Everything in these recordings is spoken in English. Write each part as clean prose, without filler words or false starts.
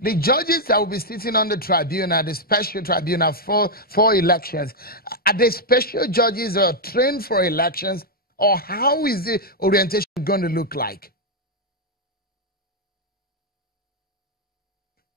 the judges that will be sitting on the tribunal, the special tribunal for elections, are they special judges that are trained for elections, or how is the orientation going to look like?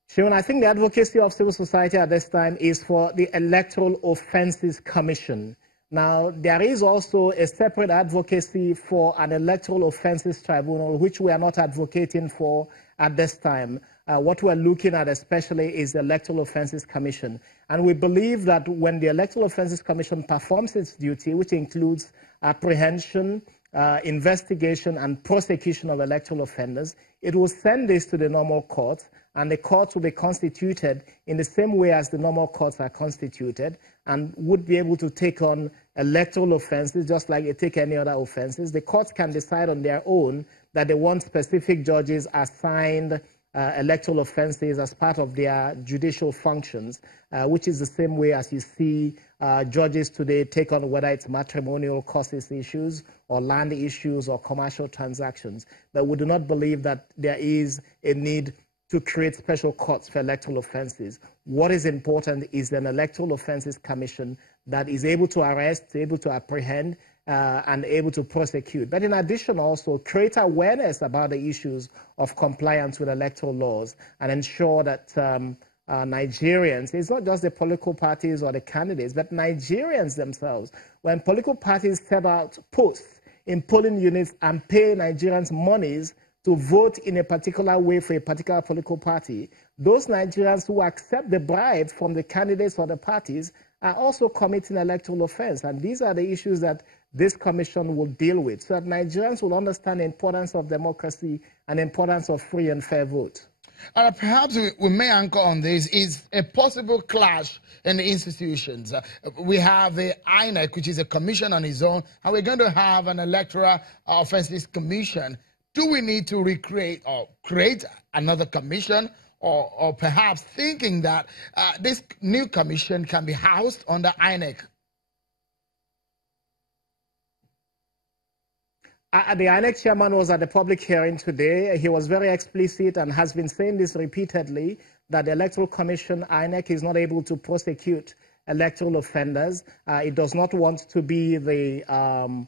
Sean, I think the advocacy of civil society at this time is for the Electoral Offences Commission. Now, there is also a separate advocacy for an Electoral Offences Tribunal, which we are not advocating for at this time. What we're looking at especially is the Electoral Offences Commission. And we believe that when the Electoral Offences Commission performs its duty, which includes apprehension, investigation and prosecution of electoral offenders, it will send this to the normal courts, and the courts will be constituted in the same way as the normal courts are constituted, and would be able to take on electoral offenses just like they take any other offenses. The courts can decide on their own that they want specific judges assigned electoral offenses as part of their judicial functions, which is the same way as you see judges today take on whether it's matrimonial causes issues or land issues or commercial transactions. But we do not believe that there is a need to create special courts for electoral offenses. What is important is an Electoral Offences Commission that is able to arrest, able to apprehend, and able to prosecute. But in addition, also create awareness about the issues of compliance with electoral laws and ensure that Nigerians, it's not just the political parties or the candidates, but Nigerians themselves, when political parties set out posts in polling units and pay Nigerians monies to vote in a particular way for a particular political party, those Nigerians who accept the bribes from the candidates or the parties are also committing electoral offense. And these are the issues that this commission will deal with, so that Nigerians will understand the importance of democracy and the importance of free and fair vote. Perhaps we may anchor on this is a possible clash in the institutions. We have the INEC, which is a commission on its own, and we're going to have an Electoral Offences Commission. Do we need to recreate or create another commission, or perhaps thinking that this new commission can be housed under INEC? The INEC chairman was at the public hearing today. He was very explicit and has been saying this repeatedly, that the Electoral Commission, INEC, is not able to prosecute electoral offenders. It does not want to be the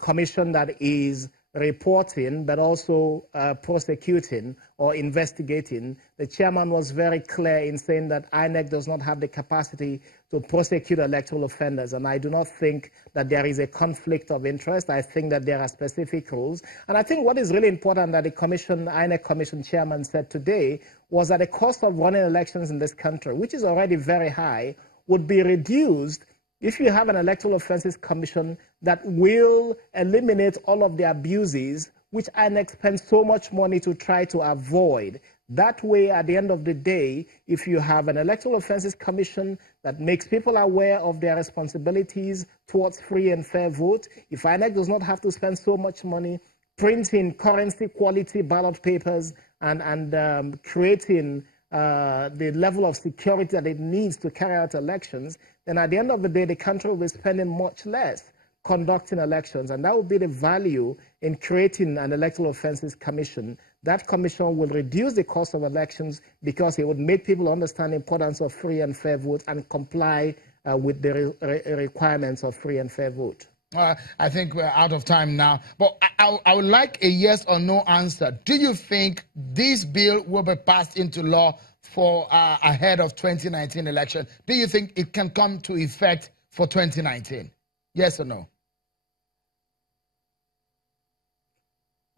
commission that is reporting, but also prosecuting or investigating. The chairman was very clear in saying that INEC does not have the capacity to prosecute electoral offenders, and I do not think that there is a conflict of interest. I think that there are specific rules, and I think what is really important that the commission, INEC commission chairman said today was that the cost of running elections in this country, which is already very high, would be reduced if you have an Electoral Offences Commission that will eliminate all of the abuses which INEC spends so much money to try to avoid. That way, at the end of the day, if you have an Electoral Offences Commission that makes people aware of their responsibilities towards free and fair vote, if INEC does not have to spend so much money printing currency quality ballot papers and creating the level of security that it needs to carry out elections, then at the end of the day, the country will be spending much less conducting elections. And that would be the value in creating an Electoral Offences Commission. That commission will reduce the cost of elections because it would make people understand the importance of free and fair vote and comply with the requirements of free and fair vote. I think we're out of time now, but I would like a yes or no answer. Do you think this bill will be passed into law for ahead of 2019 election? Do you think it can come to effect for 2019? Yes or no?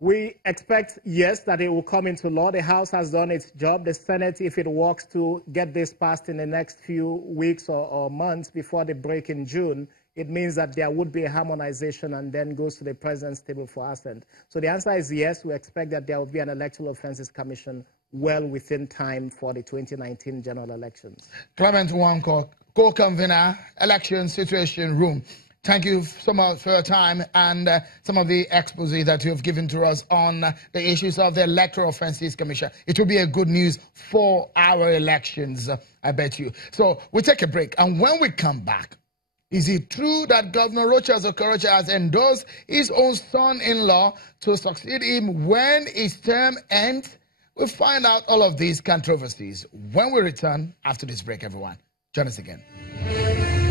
We expect, yes, that it will come into law. The House has done its job. The Senate, if it works to get this passed in the next few weeks or months before the break in June, it means that there would be a harmonization and then goes to the President's table for assent. So the answer is yes. We expect that there will be an Electoral Offences Commission well within time for the 2019 general elections. Clement Nwankwo, co-convener, Election Situation Room. Thank you so much for your time and some of the expose that you have given to us on the issues of the Electoral Offences Commission. It will be a good news for our elections, I bet you. So we'll take a break, and when we come back, is it true that Governor Rochas Okorocha has endorsed his own son-in-law to succeed him when his term ends? We'll find out all of these controversies when we return after this break, everyone. Join us again.